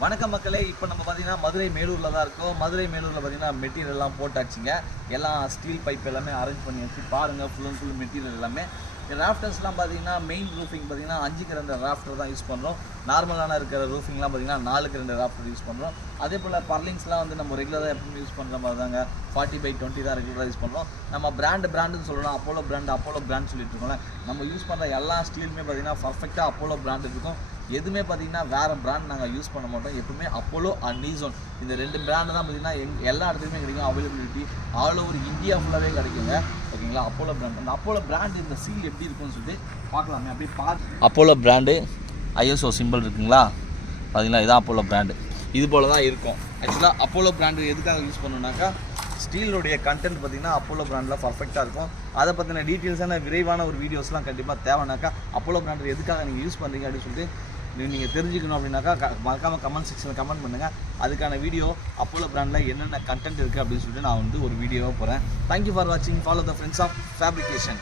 வணக்கம் மக்களே, இப்போ நம்ம பார்த்தீங்கன்னா மதுரை மேலூரில் தான் இருக்கோம். மதுரை மேலூரில் பார்த்தீங்கன்னா மெட்டீரியல்லாம் போட்டாச்சுங்க. எல்லாம் ஸ்டீல் பைப் எல்லாமே அரேஞ்ச் பண்ணி வச்சு பாருங்கள். ஃபுல் அண்ட் ஃபுல் மெட்டீரியல் எல்லாமே. ராஃப்டர்ஸ்லாம் பார்த்தீங்கன்னா மெயின் ரூஃபிங் பார்த்தீங்கன்னா 5க்கு 2 ராஃப்டர் தான் யூஸ் பண்ணுறோம். நார்மலான இருக்கிற ரூஃபிங்லாம் பார்த்தீங்கன்னா 4க்கு 2 ராஃப்டர் யூஸ் பண்ணுறோம். அதே போல் பர்லிங்ஸ்லாம் வந்து நம்ம ரெகுலராக எப்பவுமே யூஸ் பண்ணுற மாதிரி தாங்க 40/20 தான் ரெகுலராக யூஸ் பண்ணுறோம். நம்ம பிராண்டுன்னு சொல்லலாம். அப்போலோ பிராண்ட் சொல்லிட்டு இருக்கோம்ல. நம்ம யூஸ் பண்ணுற எல்லா ஸ்டீலுமே பார்த்தீங்கன்னா பர்ஃபெக்டாக அப்போலோ பிராண்ட் இருக்கும். எதுவுமே பார்த்தீங்கன்னா வேறு பிராண்ட் நாங்கள் யூஸ் பண்ண மாட்டோம். எப்பவுமே அப்போலோ அண்ட் நீசோன் இந்த 2 பிராண்டு தான் பார்த்தீங்கன்னா எல்லா இடத்துலையுமே கிடைக்கும். அவைலபிலிட்டி ஆல் ஓவர் இந்தியா ஃபுல்லாகவே கிடைக்குங்க. ஓகேங்களா? Apollo brand. அந்த அப்போலோ பிராண்டு இந்த சீல் எப்படி இருக்குன்னு சொல்லிட்டு பார்க்கலாமே. அப்படியே அப்போலோ பிராண்டு ஐஎஸ்ஓ சிம்பிள் இருக்குங்களா? பார்த்தீங்களா? இதான் அப்போலோ பிராண்டு. இது போல் தான் இருக்கும். ஆக்சுவலாக அப்போலோ பிராண்டு எதுக்காக யூஸ் பண்ணணுன்னாக்கா ஸ்டீலுடைய கண்டென்ட் பார்த்திங்கன்னா அப்போலோ பிராண்டில் பர்ஃபெக்டாக இருக்கும். அதை பற்றின டீட்டெயில்ஸான விரைவான ஒரு வீடியோஸ்லாம் கண்டிப்பாக தேவைனாக்கா அப்போலோ பிராண்டு எதுக்காக நீங்கள் யூஸ் பண்ணுறீங்க அப்படின்னு சொல்லிட்டு நீங்கள் தெரிஞ்சுக்கணும் அப்படின்னாக்கா மறக்காமல் கமெண்ட் செக்ஷனில் கமெண்ட் பண்ணுங்கள். அதுக்கான வீடியோ அப்போலோ பிராண்டில் என்னென்ன கண்டென்ட் இருக்குது அப்படின்னு சொல்லிட்டு நான் வந்து ஒரு வீடியோவாக போகிறேன். தேங்க்யூ ஃபார் வாட்சிங். Follow the friends of fabrication.